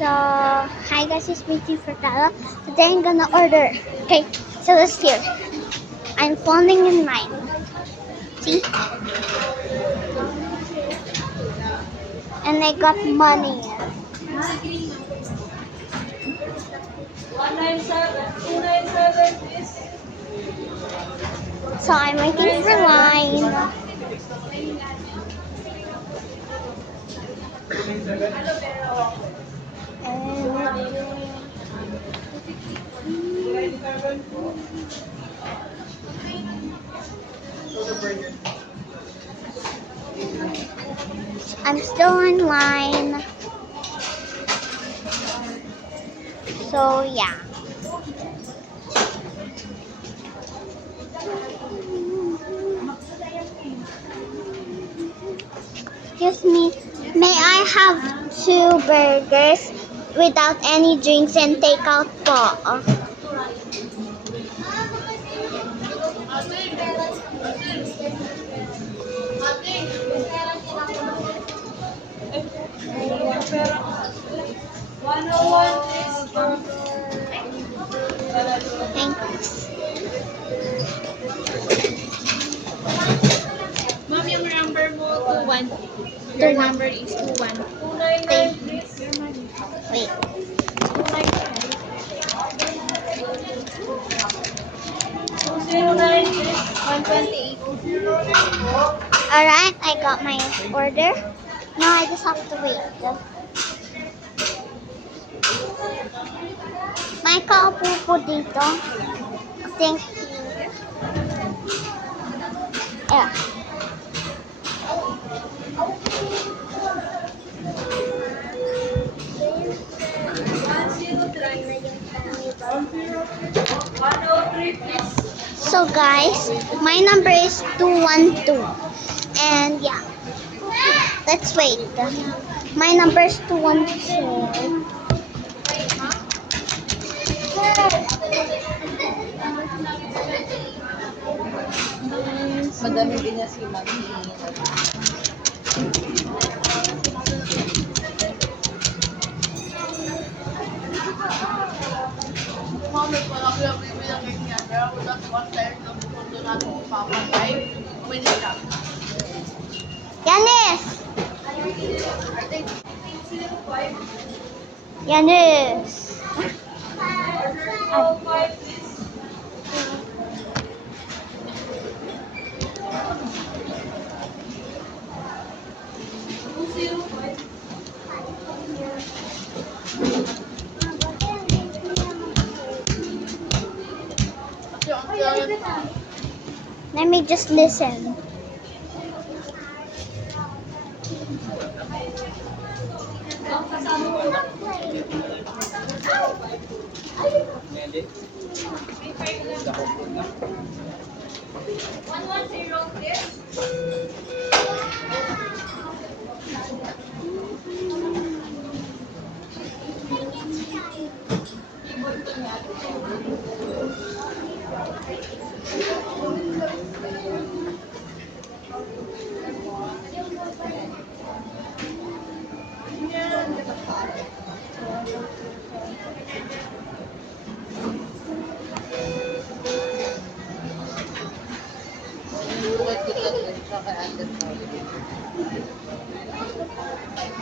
So, hi guys, it's me, for Tala. Today I'm gonna order. Okay, so let's hear. I'm falling in line. See? And I got money. 197, 297, please. So I'm waiting for line. I'm still in line. So yeah. Excuse me, may I have 2 burgers without any drinks and takeout po? Thanks. Ma'am, yung number mo, 21. Your Your number is 21. 299, please. Wait. 209, please. 128. Alright, I got my order. Now I just have to wait. May kaupo po dito. Thank you. Yeah. So guys, my number is 212. And yeah. Let's wait. My number is 212. Madami din niya si Ma'am. Mami, wala ko yung bibilang niya. Pero wala ko ang tayo ng pundo natin kung papatay. Manila. Yanis! Yanis! Let me just listen.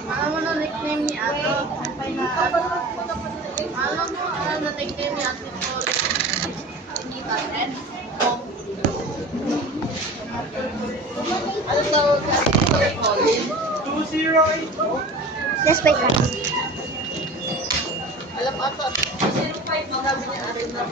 Alam mo na nickname ni Ato? Alam mo na nickname ni Ato ko? Hindi ba, Ted? Ano tawag ka? Colin? 208. Just wait lang. Alam Ato, 05 ang sabi niya arin na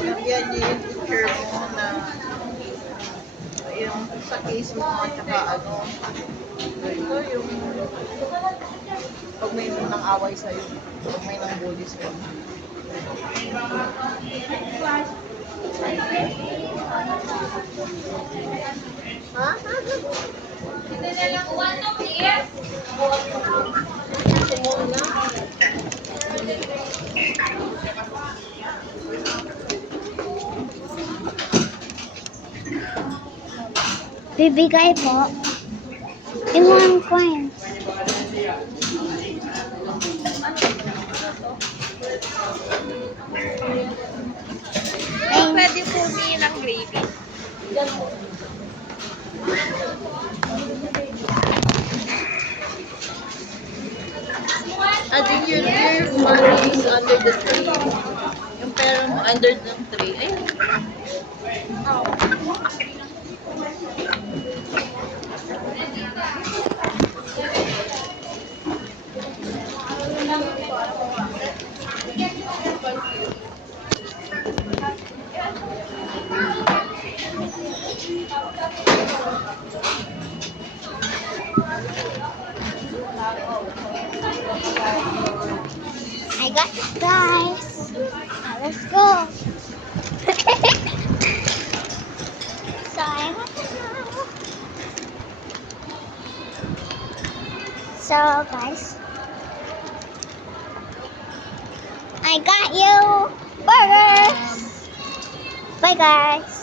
Lagyan niyo yung picture mo na yung sa case mo at saka ano ito yung pag may nang away sa'yo, pag may nang bully sa'yo. Ha? Hindi na lang 1 to clear? Ito muna. Bibigay po. Yung 1 coin. Pwede po din ng gravy. Adding your money is under the tree. Yung pera mo under the tree. Ayun. I got it, guys. Now let's go. So I have to go. So guys, I got you burgers. Bye guys.